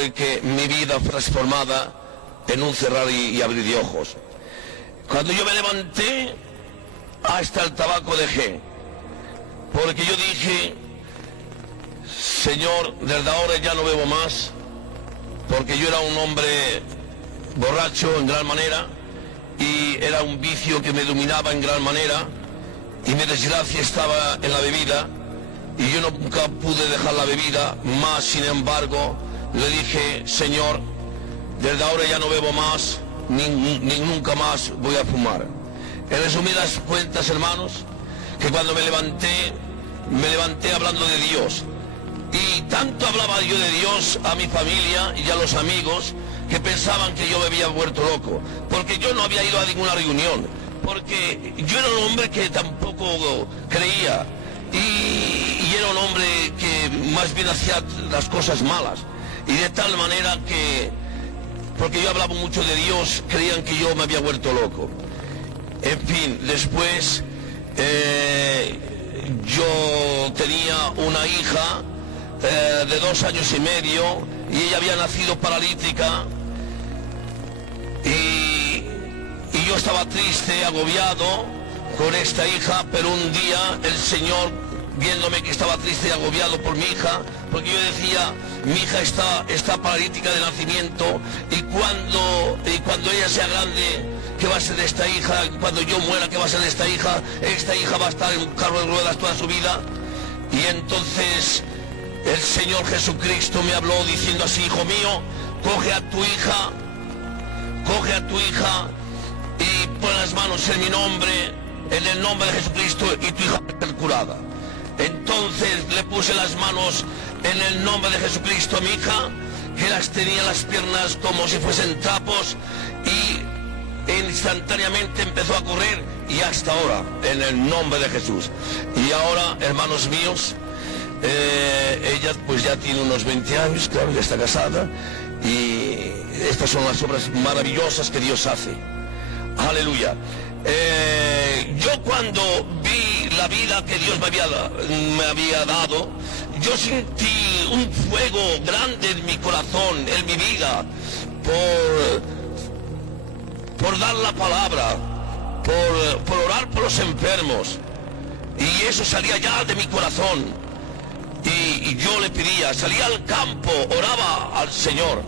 porque mi vida fue transformada en un cerrar y abrir de ojos. Cuando yo me levanté, hasta el tabaco dejé, porque yo dije: Señor, desde ahora ya no bebo más, porque yo era un hombre borracho en gran manera, y era un vicio que me dominaba en gran manera, y mi desgracia estaba en la bebida, y yo nunca pude dejar la bebida, más sin embargo, le dije: Señor, desde ahora ya no bebo más, ni nunca más voy a fumar. En resumidas cuentas, hermanos, que cuando me levanté hablando de Dios, y tanto hablaba yo de Dios a mi familia y a los amigos, que pensaban que yo me había vuelto loco, porque yo no había ido a ninguna reunión, porque yo era un hombre que tampoco creía, y era un hombre que más bien hacía las cosas malas, y de tal manera que, porque yo hablaba mucho de Dios, creían que yo me había vuelto loco. En fin, después yo tenía una hija de 2 años y medio, y ella había nacido paralítica, y yo estaba triste, agobiado con esta hija, pero un día el Señor, viéndome que estaba triste y agobiado por mi hija, porque yo decía: mi hija está paralítica de nacimiento, y cuando ella sea grande, ¿qué va a ser de esta hija? Cuando yo muera, ¿qué va a ser de esta hija? Esta hija va a estar en un carro de ruedas toda su vida. Y entonces el Señor Jesucristo me habló diciendo así: hijo mío, coge a tu hija y pon las manos en mi nombre, en el nombre de Jesucristo, y tu hija va a ser curada. Entonces le puse las manos en el nombre de Jesucristo a mi hija, que tenía las piernas como si fuesen trapos, y instantáneamente empezó a correr, y hasta ahora, en el nombre de Jesús. Y ahora, hermanos míos, ella pues ya tiene unos 20 años, claro, ya está casada, y estas son las obras maravillosas que Dios hace. Aleluya. Yo cuando vi la vida que Dios me había dado, yo sentí un fuego grande en mi corazón, en mi vida, por dar la palabra, por orar por los enfermos, y eso salía ya de mi corazón, y yo le pedía, salía al campo, oraba al Señor.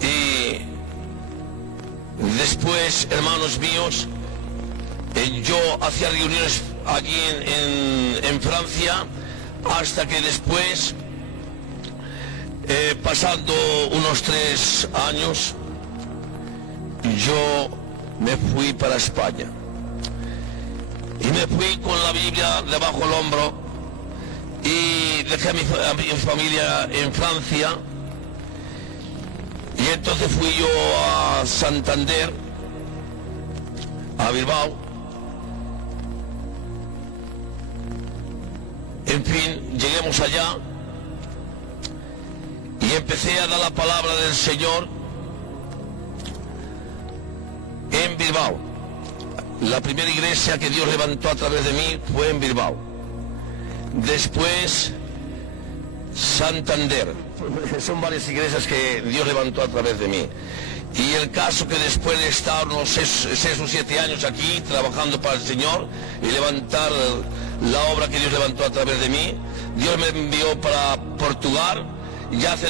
Y después, hermanos míos, yo hacía reuniones aquí en Francia, hasta que después, pasando unos 3 años, yo me fui para España, y me fui con la Biblia debajo del hombro, y dejé a mi familia en Francia, y entonces fui yo a Santander, a Bilbao. En fin, lleguemos allá, y empecé a dar la palabra del Señor en Bilbao. La primera iglesia que Dios levantó a través de mí fue en Bilbao. Después, Santander. Son varias iglesias que Dios levantó a través de mí. Y el caso que después de estar unos 6 o 7 años aquí trabajando para el Señor y levantar la obra que Dios levantó a través de mí, Dios me envió para Portugal. Ya hace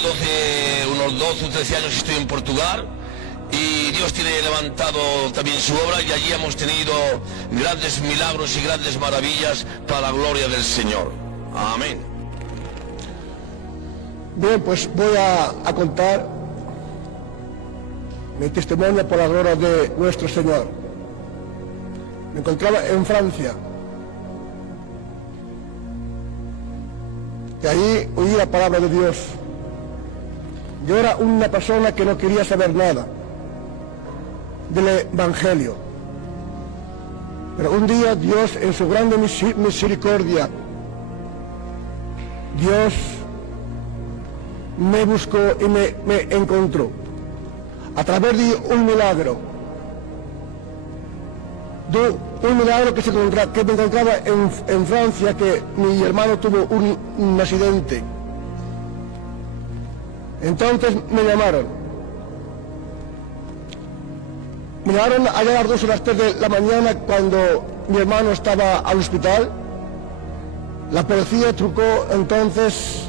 unos 12 o 13 años estoy en Portugal, y Dios tiene levantado también su obra, y allí hemos tenido grandes milagros y grandes maravillas para la gloria del Señor. Amén. Bien, pues voy a contar mi testimonio por la gloria de nuestro Señor. Me encontraba en Francia, y allí oí la palabra de Dios. Yo era una persona que no quería saber nada del Evangelio, pero un día Dios, en su grande misericordia, Dios me buscó y me encontró a través de un milagro, que me encontraba en Francia, que mi hermano tuvo un accidente Entonces me llamaron. Me llamaron allá a las 2 o las 3 de la mañana cuando mi hermano estaba al hospital. La policía trucó, entonces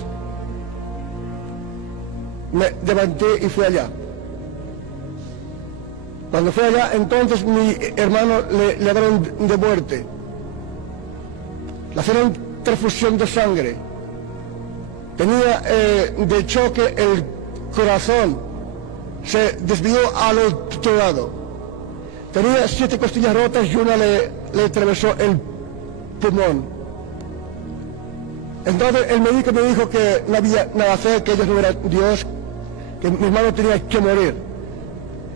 me levanté y fui allá. Cuando fui allá, entonces mi hermano le dieron de muerte. Le hicieron transfusión de sangre. Tenía de choque el corazón. Se desvió al otro lado. Tenía 7 costillas rotas y una le atravesó el pulmón. Entonces el médico me dijo que no había nada a hacer, que ellos no eran Dios, que mi hermano tenía que morir.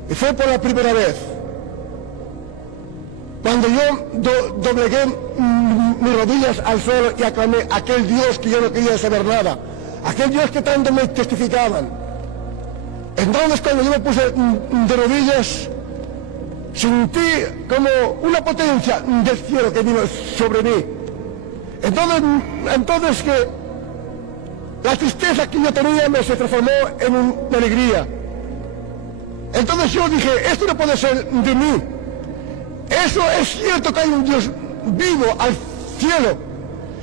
Y fue por la primera vez. Cuando yo doblegué mis rodillas al suelo y aclamé a aquel Dios que yo no quería saber nada, aquel Dios que tanto me testificaban. Entonces cuando yo me puse de rodillas, sentí como una potencia del cielo que vino sobre mí. Entonces que la tristeza que yo tenía se transformó en una alegría. Entonces yo dije, esto no puede ser de mí. Eso es cierto que hay un Dios vivo al cielo.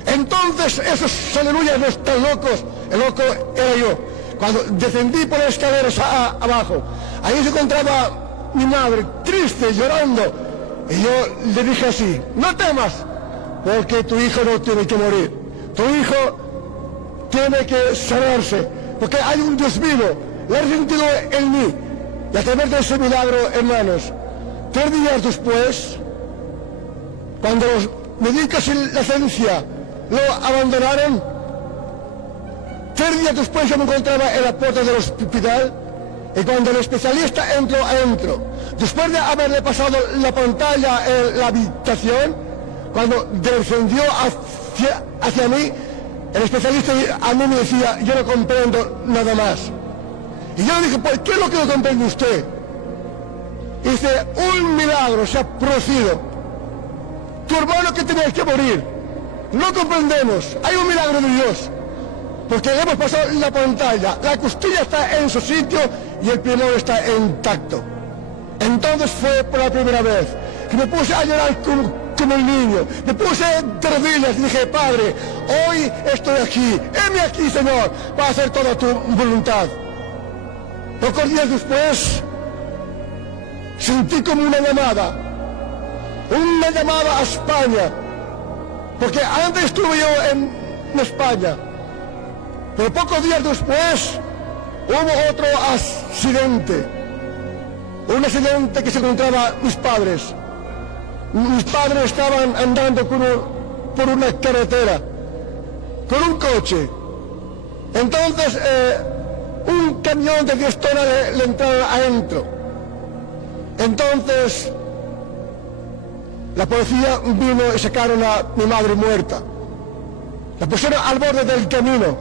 Entonces esos aleluyas no están locos. El loco era yo. Cuando descendí por las escaleras abajo, ahí se encontraba mi madre, triste, llorando. Y yo le dije así, no temas, porque tu hijo no tiene que morir. Tu hijo tiene que sanarse, porque hay un Dios vivo. Lo he sentido en mí. Y a través de ese milagro, hermanos, 3 días después, cuando los médicos y la ciencia lo abandonaron, 3 días después yo me encontraba en la puerta del hospital, y cuando el especialista entró adentro, después de haberle pasado la pantalla en la habitación, cuando descendió hacia mí, el especialista a mí me decía, yo no comprendo nada más. Y yo le dije, pues, ¿qué es lo que no comprende usted? Y dice, un milagro se ha producido. Tu hermano que tenía que morir. No comprendemos. Hay un milagro de Dios. Porque hemos pasado la pantalla. La costilla está en su sitio y el pulmón está intacto. Entonces fue por la primera vez que me puse a llorar como el niño. Me puse de rodillas y dije, Padre, hoy estoy aquí. Heme aquí, Señor, para hacer toda tu voluntad. Pocos días después, sentí como una llamada a España, porque antes estuve yo en España, pero pocos días después hubo otro accidente, un accidente que se encontraba mis padres. Mis padres estaban andando por una carretera, con un coche. Entonces, un camión de 10 toneladas le entraron adentro. Entonces, la policía vino y sacaron a mi madre muerta. La pusieron al borde del camino.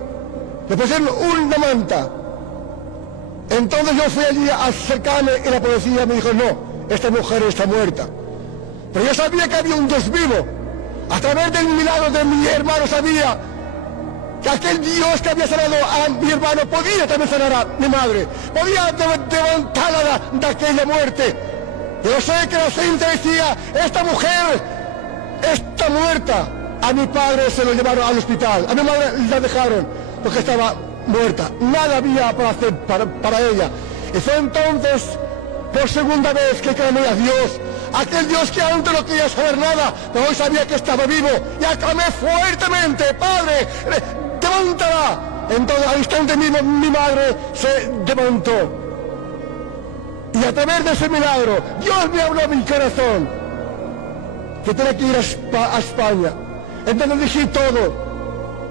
Le pusieron una manta. Entonces yo fui allí a acercarme y la policía me dijo, no, esta mujer está muerta. Pero yo sabía que había un Dios vivo. A través del milagro de mi hermano sabía que aquel Dios que había sanado a mi hermano podía también sanar a mi madre, podía levantarla de aquella muerte. Yo sé que la gente decía, esta mujer está muerta. A mi padre se lo llevaron al hospital, a mi madre la dejaron porque estaba muerta. Nada había para hacer para ella. Y fue entonces, por segunda vez, que clamé a Dios, aquel Dios que antes no quería saber nada, pero hoy sabía que estaba vivo, y aclamé fuertemente, Padre, levántala. Entonces al instante mismo mi madre se levantó, y a través de ese milagro Dios me habló a mi corazón que tenía que ir a España. Entonces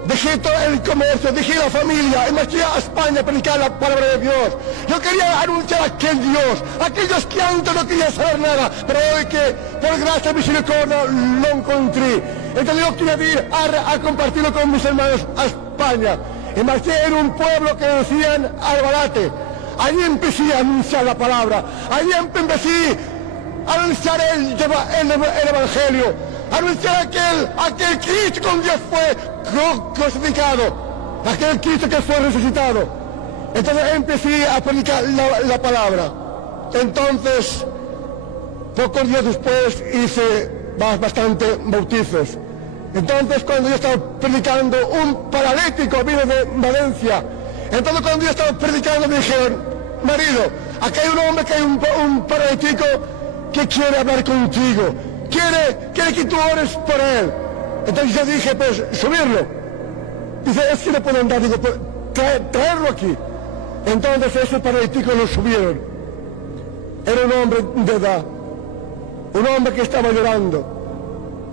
dejé todo el comercio, dejé la familia y me fui a España a predicar la palabra de Dios. Yo quería anunciar a aquel Dios que antes no quería saber nada, pero hoy que por gracia y misericordia lo encontré. Entonces yo quería ir a compartirlo con mis hermanos a España. Y marché en un pueblo que decían Albalate. Allí empecé a anunciar la palabra, allí empecé a anunciar el Evangelio, a anunciar aquel Cristo con Dios fue crucificado, aquel Cristo que fue resucitado. Entonces empecé a predicar la palabra. Entonces, pocos días después hice bastante bautizos. Entonces, cuando yo estaba predicando, un paralítico vino de Valencia. Entonces, cuando yo estaba predicando, me dijeron: marido, aquí hay un hombre que hay un paralítico que quiere hablar contigo, quiere que tú ores por él. Entonces yo dije: pues subirlo. Dice: es que no puedo andar. Digo: pues traerlo aquí. Entonces ese paralítico lo subieron. Era un hombre de edad, un hombre que estaba llorando.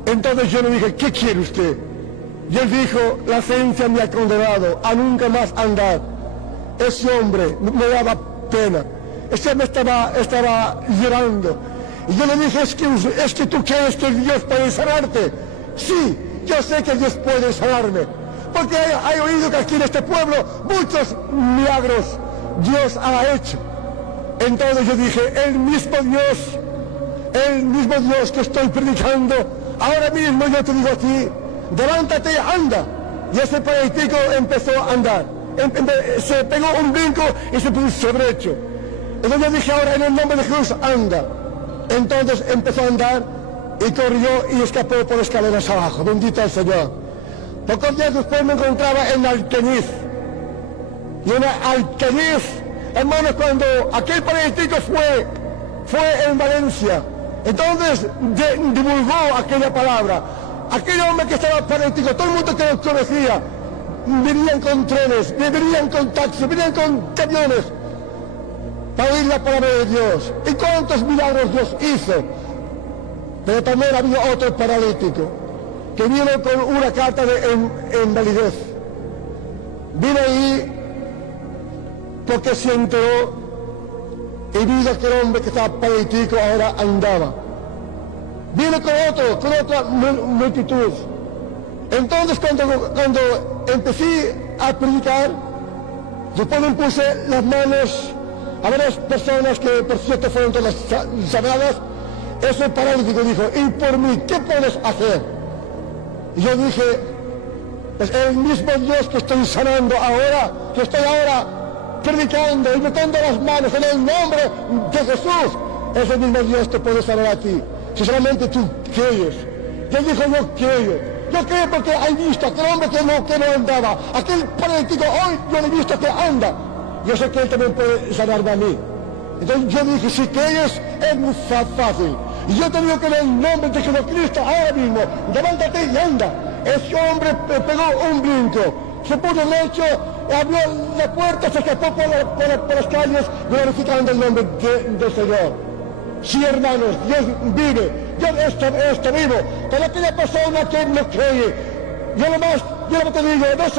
Entonces yo le dije: ¿qué quiere usted? Y él dijo: la ciencia me ha condenado a nunca más andar. Ese hombre me daba pena. Ese hombre estaba llorando. Y yo le dije: es que tú crees que Dios puede sanarte. Sí, yo sé que Dios puede sanarme, porque he oído que aquí en este pueblo muchos milagros Dios ha hecho. Entonces yo dije: el mismo Dios que estoy predicando, ahora mismo yo te digo a ti: levántate y anda. Y ese paralítico empezó a andar. Se pegó un brinco y se puso derecho. Entonces yo dije: ahora en el nombre de Jesús, anda. Entonces empezó a andar y corrió y escapó por escaleras abajo. Bendito el Señor. Pocos días después me encontraba en Alcañiz. Y en Alcañiz, hermanos, cuando aquel paralítico fue en Valencia, entonces divulgó aquella palabra. Aquel hombre que estaba paralítico, todo el mundo que lo conocía, venían con trenes, venían con taxis, venían con camiones para oír la palabra de Dios. ¿Y cuántos milagros Dios hizo? Pero también había otro paralítico que vino con una carta de invalidez. Vino ahí porque se enteró y vio que el hombre que estaba paralítico ahora andaba. Vino con otra multitud. Entonces cuando empecé a predicar, después me puse las manos a varias personas que por cierto fueron todas sanadas. Ese paralítico dijo: ¿y por mí qué puedes hacer? Y yo dije: es el mismo Dios que estoy sanando ahora, que estoy ahora predicando y metiendo las manos en el nombre de Jesús. Ese mismo Dios te puede sanar a ti, si solamente tú crees. Y él dijo: yo creo porque he visto aquel hombre que no andaba, aquel paralítico, hoy yo le he visto que anda. Yo sé que él también puede sanarme a mí. Entonces yo dije: si crees, es muy fácil. Y yo te digo que en el nombre de Jesucristo ahora mismo, levántate y anda. Ese hombre pegó un brinco, se puso en el lecho, abrió la puerta, se escapó por las calles, glorificando el nombre del Señor. Sí, hermanos, Dios vive, Dios está vivo. Pero aquella persona que no cree, yo lo que te digo, no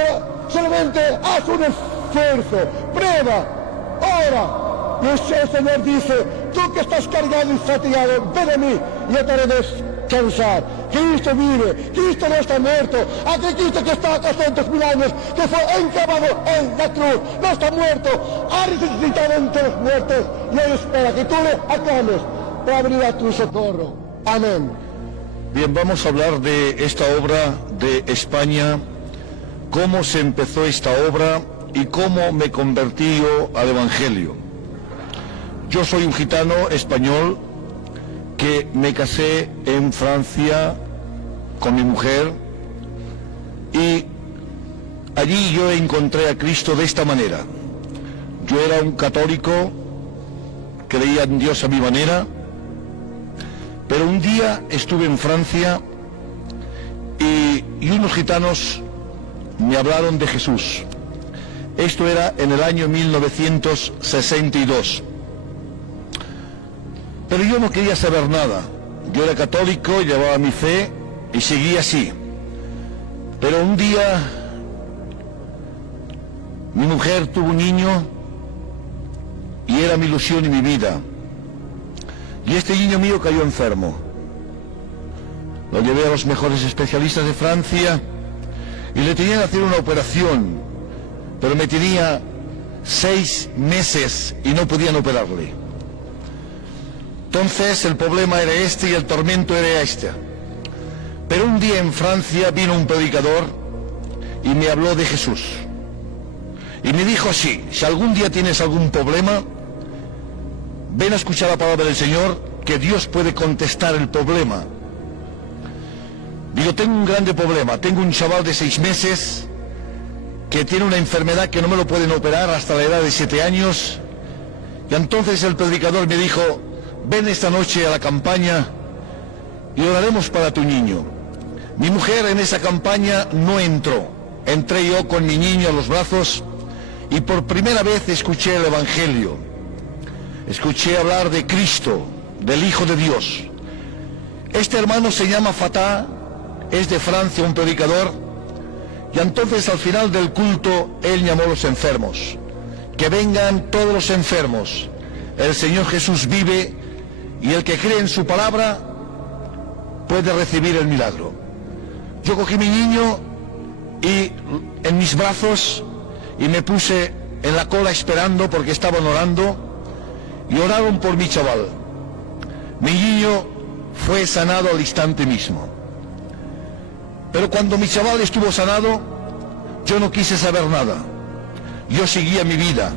solamente haz un esfuerzo, prueba, ora. Y el Señor dice: tú que estás cargado y fatigado, ven a mí y yo te haré descansar. Cristo vive, Cristo no está muerto. Aquel Cristo que está hace 2000 años, que fue enclavado en la cruz, no está muerto, ha resucitado entre los muertos y Él espera que tú le aclames para venir a tu socorro. Amén. Bien, vamos a hablar de esta obra de España, cómo se empezó esta obra y cómo me convertí yo al Evangelio. Yo soy un gitano español que me casé en Francia con mi mujer y allí yo encontré a Cristo de esta manera. Yo era un católico, creía en Dios a mi manera, pero un día estuve en Francia y unos gitanos me hablaron de Jesús. Esto era en el año 1962. Pero yo no quería saber nada. Yo era católico, llevaba mi fe y seguía así. Pero un día mi mujer tuvo un niño y era mi ilusión y mi vida. Y este niño mío cayó enfermo. Lo llevé a los mejores especialistas de Francia y le tenían que hacer una operación, pero me tenía 6 meses y no podían operarle. Entonces el problema era este y el tormento era este. Pero un día en Francia vino un predicador y me habló de Jesús. Y me dijo así: si algún día tienes algún problema, ven a escuchar la palabra del Señor, que Dios puede contestar el problema. Digo, tengo un grande problema. Tengo un chaval de 6 meses que tiene una enfermedad que no me lo pueden operar hasta la edad de 7 años. Y entonces el predicador me dijo: ven esta noche a la campaña y oraremos para tu niño. Mi mujer en esa campaña no entró. Entré yo con mi niño a los brazos y por primera vez escuché el Evangelio. Escuché hablar de Cristo, del Hijo de Dios. Este hermano se llama Fatah, es de Francia, un predicador. Y entonces al final del culto él llamó a los enfermos: que vengan todos los enfermos, el Señor Jesús vive y el que cree en su palabra puede recibir el milagro. Yo cogí mi niño y en mis brazos y me puse en la cola esperando, porque estaban orando, y oraron por mi chaval. Mi niño fue sanado al instante mismo. Pero cuando mi chaval estuvo sanado, yo no quise saber nada. Yo seguía mi vida.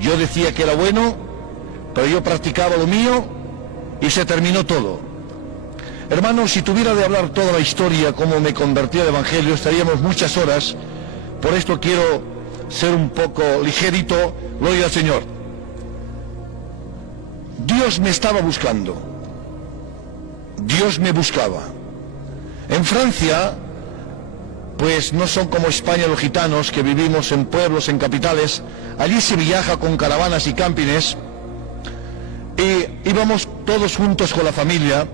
Yo decía que era bueno, pero yo practicaba lo mío y se terminó todo. Hermanos, si tuviera de hablar toda la historia, cómo me convertí al Evangelio, estaríamos muchas horas. Por esto quiero ser un poco ligerito. Gloria al Señor. Dios me estaba buscando. Dios me buscaba. En Francia, pues no son como España los gitanos, que vivimos en pueblos, en capitales. Allí se viaja con caravanas y campines y íbamos todos juntos con la familia,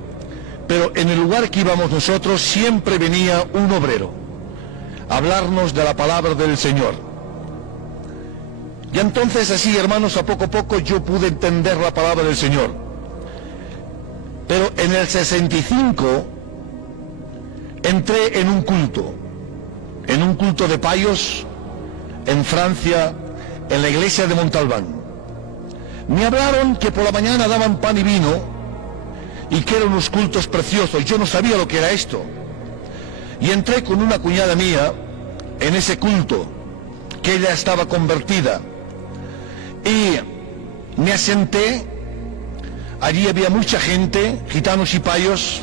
pero en el lugar que íbamos nosotros siempre venía un obrero a hablarnos de la palabra del Señor. Y entonces así, hermanos, a poco yo pude entender la palabra del Señor. Pero en el 65 entré en un culto de payos en Francia, en la iglesia de Montalbán. Me hablaron que por la mañana daban pan y vino y que eran unos cultos preciosos. Yo no sabía lo que era esto. Y entré con una cuñada mía en ese culto, que ella estaba convertida. Y me asenté. Allí había mucha gente, gitanos y payos,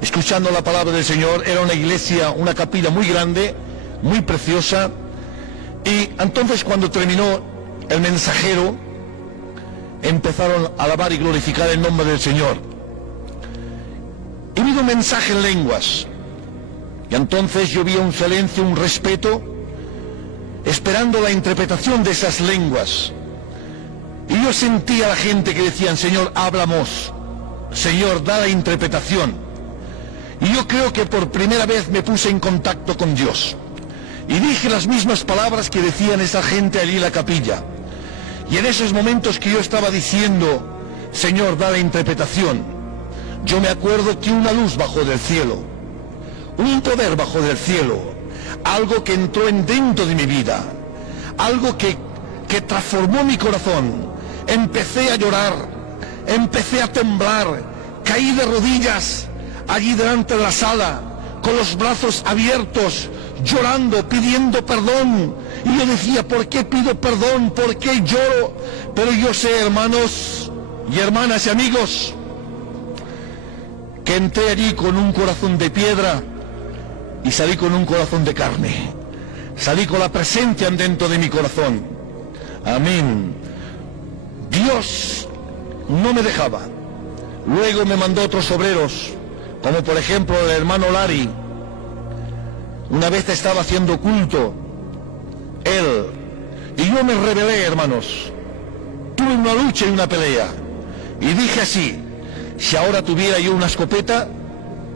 escuchando la palabra del Señor. Era una iglesia, una capilla muy grande, muy preciosa. Y entonces cuando terminó el mensajero, empezaron a alabar y glorificar el nombre del Señor. Y vino un mensaje en lenguas. Y entonces yo vi un silencio, un respeto, esperando la interpretación de esas lenguas. Y yo sentía a la gente que decían: Señor, háblanos. Señor, da la interpretación. Y yo creo que por primera vez me puse en contacto con Dios. Y dije las mismas palabras que decían esa gente allí en la capilla. Y en esos momentos que yo estaba diciendo: Señor, da la interpretación, yo me acuerdo que una luz bajó del cielo, un poder bajó del cielo, algo que entró en dentro de mi vida, algo que transformó mi corazón. Empecé a llorar, empecé a temblar, caí de rodillas allí delante de la sala, con los brazos abiertos, llorando, pidiendo perdón. Y yo decía: ¿por qué pido perdón? ¿Por qué lloro? Pero yo sé, hermanos y hermanas y amigos, que entré allí con un corazón de piedra y salí con un corazón de carne. Salí con la presencia dentro de mi corazón. Amén. Dios no me dejaba. Luego me mandó otros obreros, como por ejemplo el hermano Lari. Una vez estaba haciendo culto él, y yo me rebelé, hermanos. Tuve una lucha y una pelea, y dije así: si ahora tuviera yo una escopeta,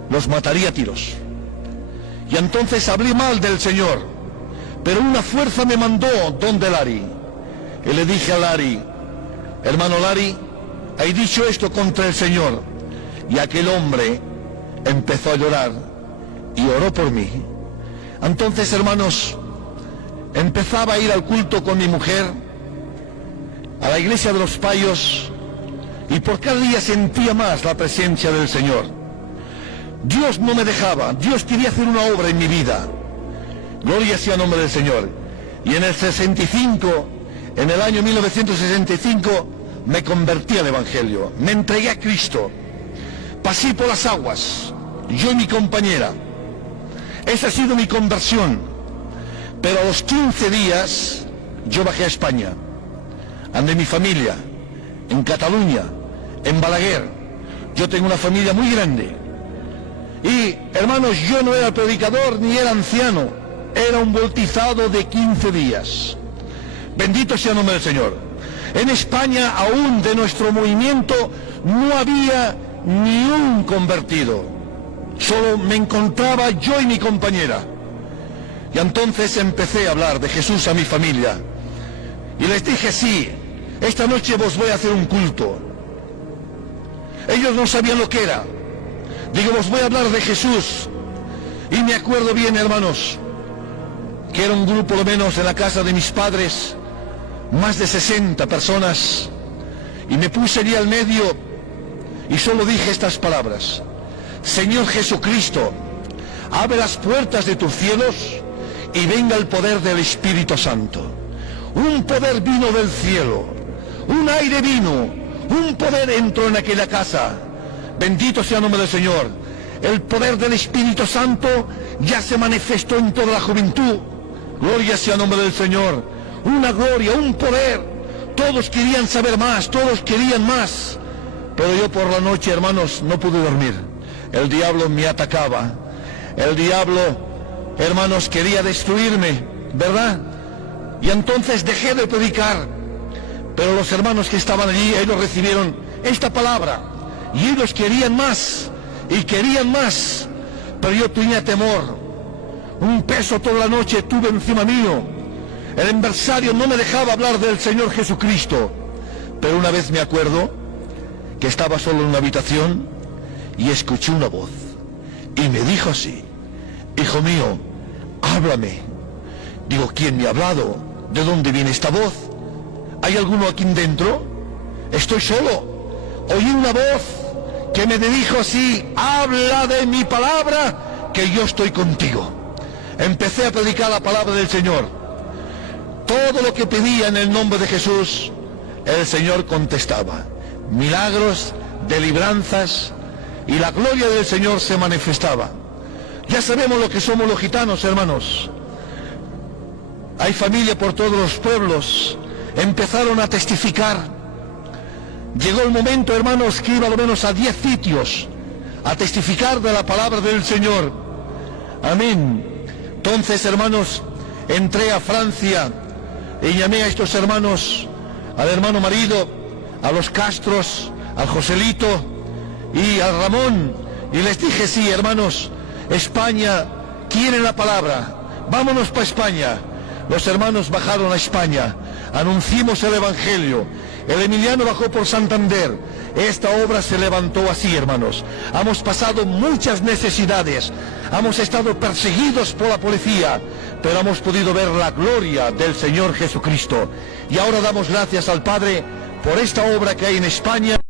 los mataría a tiros. Y entonces hablé mal del Señor, pero una fuerza me mandó donde Lari, y le dije a Lari: hermano Lari, he dicho esto contra el Señor. Y aquel hombre empezó a llorar y oró por mí. Entonces, hermanos, empezaba a ir al culto con mi mujer, a la iglesia de los payos, y por cada día sentía más la presencia del Señor. Dios no me dejaba. Dios quería hacer una obra en mi vida. Gloria sea el nombre del Señor. Y en el 65, en el año 1965, me convertí al Evangelio, me entregué a Cristo, pasé por las aguas, yo y mi compañera. Esa ha sido mi conversión. Pero a los 15 días yo bajé a España, ande mi familia, en Cataluña, en Balaguer. Yo tengo una familia muy grande. Y, hermanos, yo no era predicador ni era anciano, era un bautizado de 15 días. Bendito sea el nombre del Señor. En España, aún de nuestro movimiento, no había ni un convertido. Solo me encontraba yo y mi compañera. Y entonces empecé a hablar de Jesús a mi familia. Y les dije, sí, esta noche os voy a hacer un culto. Ellos no sabían lo que era. Digo, os voy a hablar de Jesús. Y me acuerdo bien, hermanos, que era un grupo, lo menos en la casa de mis padres, más de 60 personas. Y me puse allí al medio y solo dije estas palabras: Señor Jesucristo, abre las puertas de tus cielos y venga el poder del Espíritu Santo. Un poder vino del cielo, un aire vino, un poder entró en aquella casa. Bendito sea el nombre del Señor. El poder del Espíritu Santo ya se manifestó en toda la juventud. Gloria sea el nombre del Señor. Una gloria, un poder. Todos querían saber más, todos querían más. Pero yo por la noche, hermanos, no pude dormir. El diablo me atacaba. El diablo, hermanos, quería destruirme, ¿verdad? Y entonces dejé de predicar. Pero los hermanos que estaban allí, ellos recibieron esta palabra. Y ellos querían más, y querían más. Pero yo tenía temor. Un peso toda la noche tuve encima mío. El adversario no me dejaba hablar del Señor Jesucristo. Pero una vez me acuerdo que estaba solo en una habitación y escuché una voz. Y me dijo así: hijo mío, háblame. Digo, ¿quién me ha hablado? ¿De dónde viene esta voz? ¿Hay alguno aquí dentro? Estoy solo. Oí una voz que me dijo así: habla de mi palabra, que yo estoy contigo. Empecé a predicar la palabra del Señor. Todo lo que pedía en el nombre de Jesús, el Señor contestaba. Milagros, deliveranzas, y la gloria del Señor se manifestaba. Ya sabemos lo que somos los gitanos, hermanos. Hay familia por todos los pueblos. Empezaron a testificar. Llegó el momento, hermanos, que iba a lo menos a 10 sitios a testificar de la palabra del Señor. Amén. Entonces, hermanos, entré a Francia y llamé a estos hermanos, al hermano marido, a los Castros, al Joselito y al Ramón, y les dije, sí, hermanos, España quiere la palabra, vámonos para España. Los hermanos bajaron a España, anunciamos el Evangelio. El Emiliano bajó por Santander. Esta obra se levantó así, hermanos. Hemos pasado muchas necesidades, hemos estado perseguidos por la policía, pero hemos podido ver la gloria del Señor Jesucristo. Y ahora damos gracias al Padre por esta obra que hay en España.